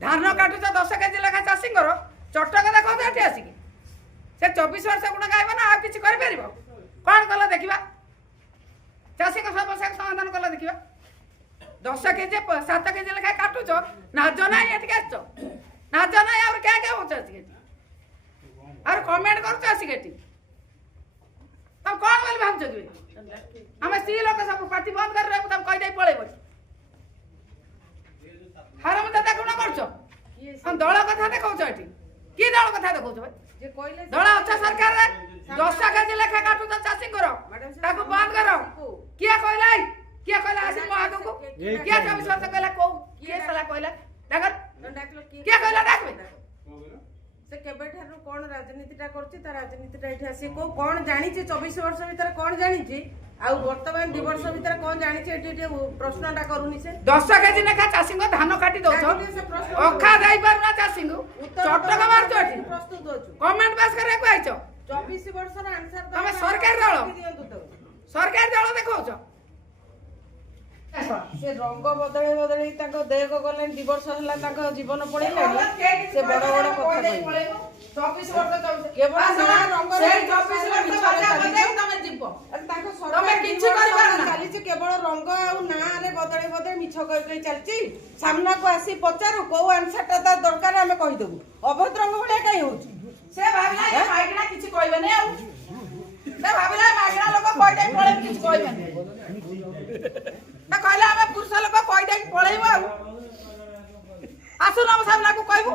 धान काटुच 10 केजी लेखा चाषी चटक देखो ये आसिक से 24 वर्ष गुण गायब ना आ किसी कर कौन कल देखा चाषी समस्या समाधान कल देखा 10 केजी 7 केजी लेखा काटुच नाज ना ये नाज ना और क्या क्या होच आसिक और कमेंट कर आसिक तुम कौन बोल भाव आम स्त्री लोक सब पार्टी बंद कर रहे तुम कहीदे पलैब हरम दादा गुण कर दल कथा देखा ये कि दल कथा देखा दल अच्छा सरकार 10 केजी लेखा काटुच चाषी बंद कर किए कहला किए कहला आसी मो आगु को किए 24 वर्ष कहला को किए सला कहला डाकर किए कहला डाकबे से केबे ठारू कोन राजनीतिटा करछि त राजनीतिटा एठी आसी को कोन जानि छी 24 वर्ष भीतर कोन जानि छी आ वर्तमान 2 वर्ष भीतर कोन जानि छी एठी प्रश्नटा करूनी से 10 केजी लेखा चाषी धान काटी दउछ अखा दाई पारना चाषी चटक मार एठी प्रस्तुत होछु कमेंट पास करे को आइछ 24 वर्ष रा आंसर तमे सरकार दल देखौछ से रंग बदले बदले ताको देह गले 2 वर्ष हला ताको जीवन पड़ेला से बड़ बड़ कथा कहै 24 वर्ष केवल ना रंग से 24 वर्ष बदले तमे जीव ताको तमे किछु करबा ना चाली से केवल रंग आ ना रे बदले बदले मिछ कहि कहि चलची सामना को आसी पचारो को आंसरटा ता दरकार हमें कहि देबू अभद्र रंग भले काई होची से भाबिला ये माइगना किछु कहबे नै आ से भाबिला माइगना लोक कहि दे पळे किछु कहबे नै ना कहला हमें पुरुष लोक कहि दे पळेबो आ आसु हम सामना को कहबो